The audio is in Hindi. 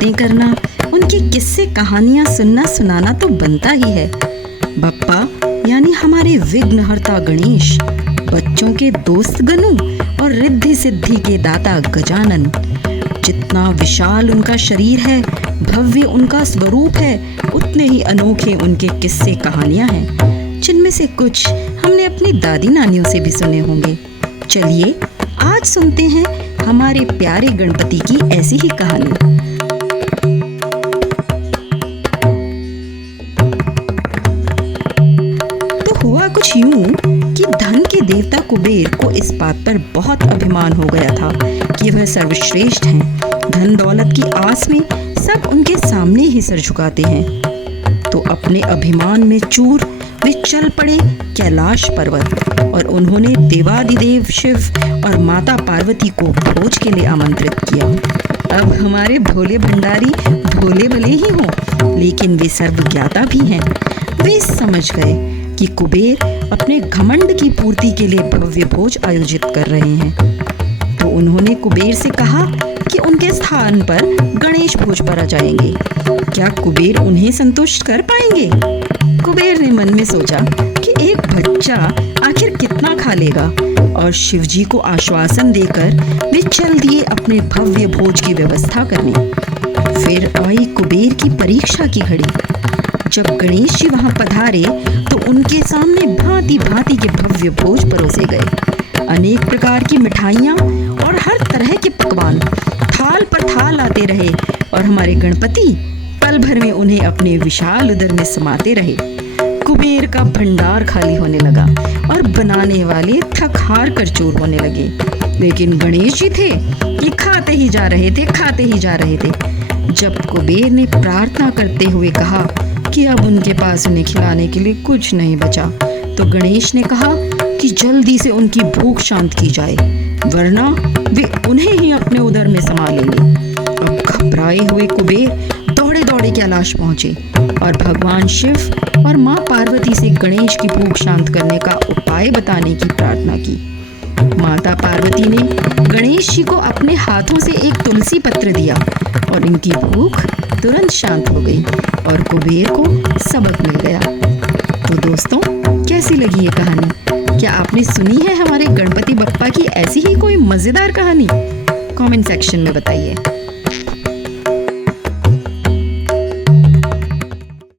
बातें करना, उनके किस्से कहानियाँ सुनना सुनाना तो बनता ही है। बप्पा यानी हमारे विघ्नहर्ता गणेश, बच्चों के दोस्त गनु और रिद्धि सिद्धि के दाता गजानन। जितना विशाल उनका शरीर है, भव्य उनका स्वरूप है, उतने ही अनोखे उनके किस्से कहानियां हैं, जिनमें से कुछ हमने अपनी दादी नानियों से भी सुने होंगे। चलिए आज सुनते हैं हमारे प्यारे गणपति की ऐसी ही कहानी। तो हुआ कुछ यूं कि धन के देवता कुबेर को इस बात पर बहुत अभिमान हो गया था कि वह सर्वश्रेष्ठ हैं। धन दौलत की आस में सब उनके सामने ही सर झुकाते हैं। तो अपने अभिमान में चूर वे चल पड़े कैलाश पर्वत और उन्होंने देवादिदेव शिव और माता पार्वती को भोज के लिए आमंत्रित किया। अब हमारे भोले भंडारी भोले भले ही हों, लेकिन वे सर्वज्ञाता भी हैं। वे समझ गए कि कुबेर अपने घमंड की पूर्ति के लिए भव्य भोज आयोजित कर रहे हैं। तो उन्होंने कुबेर से कहा कि उनके स्थान पर गणेश भोज पर आ जाएंगे। क्या कुबेर उन्हें संतुष्ट कर पाएंगे? कुबेर ने मन में सोचा कि एक बच्चा आखिर कितना खा लेगा, और शिवजी को आश्वासन देकर वे चल दिए अपने भव्य भोज की व्यवस्था करने। फिर आई कुबेर की परीक्षा की घड़ी। जब गणेश जी वहां पधारे तो उनके सामने भांति भांति के भव्य भोज परोसे गए। अनेक प्रकार की मिठाइयाँ और हर तरह के पकवान थाल पर थाल आते रहे, और हमारे गणपति पल भर में उन्हें अपने विशाल उदर में समाते रहे। कुबेर का भंडार खाली होने लगा और बनाने वाले थक हार कर चूर होने लगे। लेकिन गणेश जी थे कि खाते ही जा रहे थे, खाते ही जा रहे थे। जब कुबेर ने प्रार्थना करते हुए कहा कि अब उनके पास उन्हें खिलाने के लिए कुछ नहीं बचा, तो गणेश ने कहा कि जल्दी से उनकी भूख शांत की जाए, वरना वे उन्हें ही अपने उदर में समा लेंगे। अब घबराए हुए कुबेर दौड़े दौड़े कैलाश पहुंचे और भगवान शिव और माँ पार्वती से गणेश की भूख शांत करने का उपाय बताने की प्रार्थना की। माता पार्वती ने गणेश जी को अपने हाथों से एक तुलसी पत्र दिया और इनकी भूख तुरंत शांत हो गई और कुबेर को सबक मिल गया। तो दोस्तों, कैसी लगी ये कहानी? क्या आपने सुनी है हमारे गणपति बप्पा की ऐसी ही कोई मजेदार कहानी? कमेंट सेक्शन में बताइए।